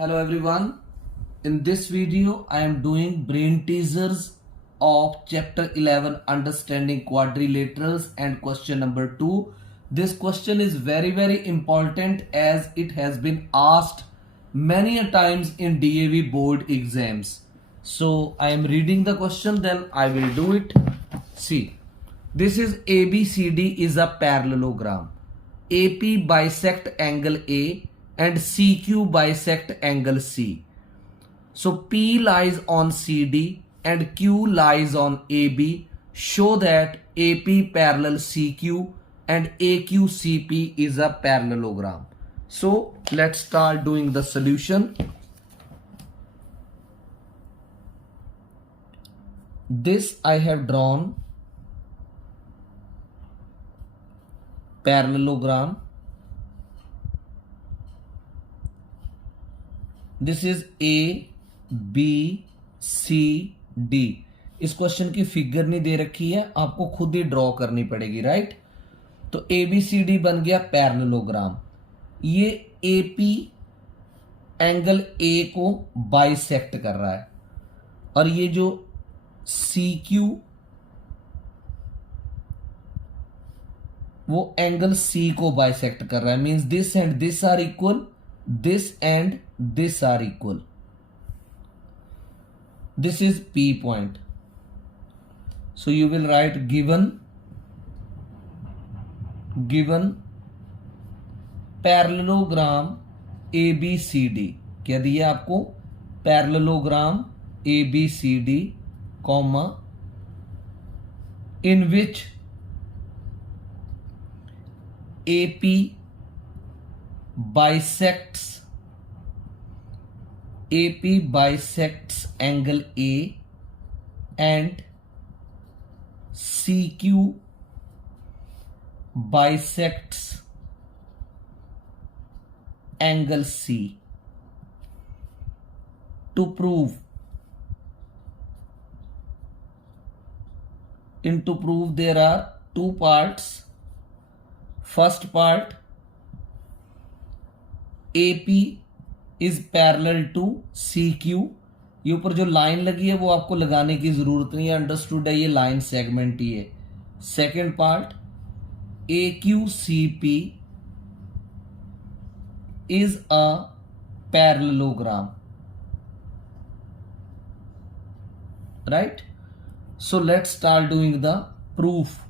Hello everyone. In this video I am doing brain teasers of chapter 11 understanding quadrilaterals and question number 2. This question is very important as it has been asked many a times in DAV board exams. So I am reading the question, then I will do it. See, this is ABCD is a parallelogram. AP bisect angle A and CQ bisect angle C. So P lies on CD and Q lies on AB. Show that AP parallel CQ and AQCP is a parallelogram. So let's start doing the solution. This I have drawn parallelogram. This is A B C D. इस question की figure नहीं दे रखी है, आपको खुद ही draw करनी पड़ेगी, राइट. तो ए बी सी डी बन गया पैरेललोग्राम. ये ए पी एंगल ए को बाइसेक्ट कर रहा है और ये जो सी क्यू वो एंगल सी को बाइसेक्ट कर रहा है. Means this and this are equal, this and this are equal. This is P point. So you will write given parallelogram ABCD. क्या दिया आपको? Parallelogram ABCD, comma, in which AP bisects angle A and CQ bisects angle C. To prove there are two parts. First part, AP is parallel to CQ. ये ऊपर जो line लगी है वो आपको लगाने की जरूरत नहीं है, अंडरस्टूड है, ये लाइन सेगमेंट ही है. Second part, AQCP is a parallelogram, right. So let's start doing the proof.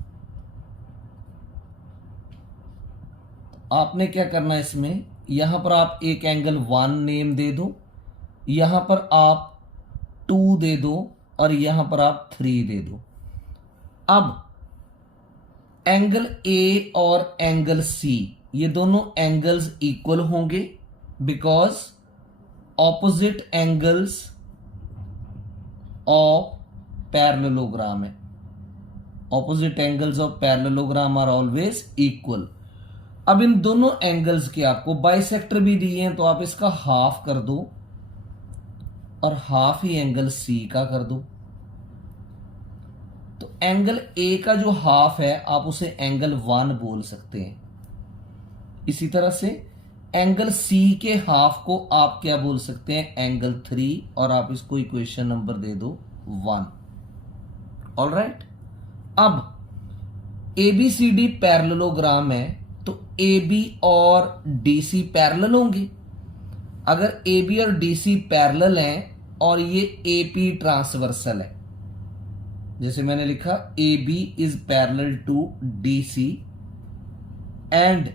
आपने क्या करना है इसमें, यहां पर आप एक एंगल 1 नेम दे दो, यहां पर आप 2 दे दो और यहां पर आप 3 दे दो. अब एंगल A और एंगल C ये दोनों एंगल्स इक्वल होंगे because opposite angles of parallelogram है. Opposite angles of parallelogram are always equal. अब इन दोनों एंगल्स के आपको बाइसेक्टर भी दिए हैं तो आप इसका हाफ कर दो और हाफ ही एंगल सी का कर दो. तो एंगल ए का जो हाफ है आप उसे एंगल 1 बोल सकते हैं. इसी तरह से एंगल सी के हाफ को आप क्या बोल सकते हैं, एंगल 3, और आप इसको इक्वेशन नंबर दे दो 1. ऑलराइट. अब एबीसीडी पैरेललोग्राम है तो AB और DC पैरेलल होंगे. अगर AB और DC पैरेलल हैं और ये AP ट्रांसवर्सल है, जैसे मैंने लिखा AB is parallel to DC and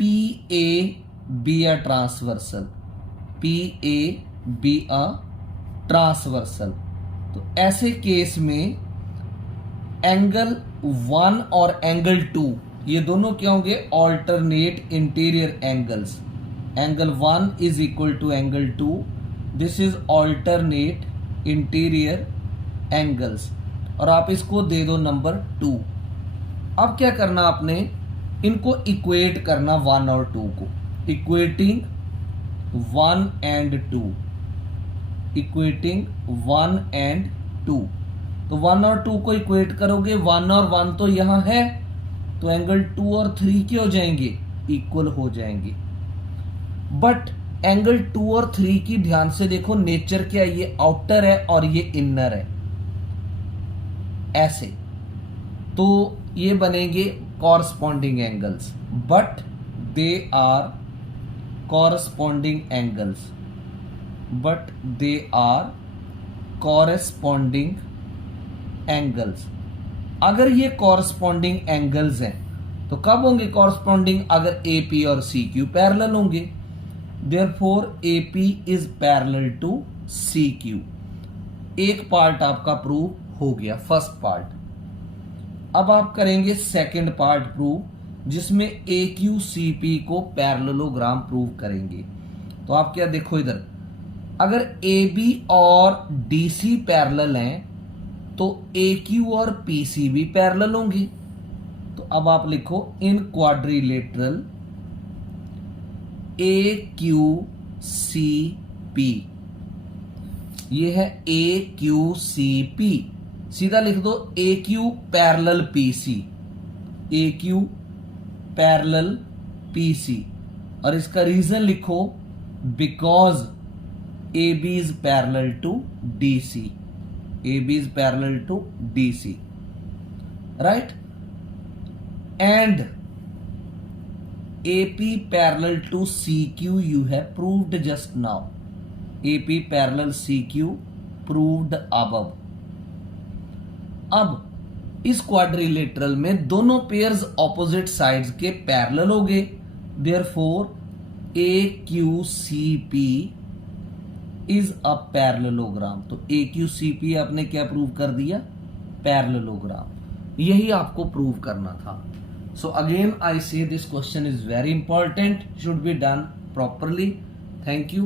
PAB a transversal, PAB a transversal. तो ऐसे केस में एंगल 1 और एंगल 2 ये दोनों क्या होंगे, alternate interior angles. Angle 1 is equal to angle 2. This is alternate interior angles और आप इसको दे दो नंबर 2. अब क्या करना आपने, इनको इक्वेट करना 1 और 2 को. Equating 1 and 2, equating 1 and 2. तो 1 और 2 को इक्वेट करोगे, 1 और 1 तो यहां है तो एंगल 2 और 3 के हो जाएंगे, इक्वल हो जाएंगे. बट एंगल 2 और 3 की ध्यान से देखो, नेचर क्या है, ये आउटर है और ये इनर है, ऐसे, तो ये बनेंगे corresponding angles, but they are corresponding angles, but they are corresponding angles. अगर ये कॉरस्पॉन्डिंग एंगल्स हैं तो कब होंगे कॉरस्पॉन्डिंग? अगर AP और CQ पैरेलल होंगे। Therefore AP is parallel to CQ। एक पार्ट आपका प्रूव हो गया, फर्स्ट पार्ट। अब आप करेंगे सेकंड पार्ट प्रूव, जिसमें AQCP को पैरेललोग्राम प्रूव करेंगे। तो आप क्या देखो इधर, अगर AB और DC पैरेलल हैं तो AQ और PC भी पैरेलल होंगे। तो अब आप लिखो इन क्वाड्रिलेटरल AQCP, ये है AQCP, सीधा लिख दो AQ parallel PC, AQ parallel PC, और इसका रीजन लिखो because AB is parallel to DC, AB is parallel to DC, right? And AP parallel to CQ you have proved just now, AP parallel CQ proved above। अब इस quadrilateral में दोनों pairs opposite sides के parallel हो गए, therefore AQCP is a parallelogram. तो AQCP आपने क्या प्रूव कर दिया? पैरेललोग्राम। यही आपको प्रूव करना था। सो अगेन आई से this question is very important, should be done properly. Thank you.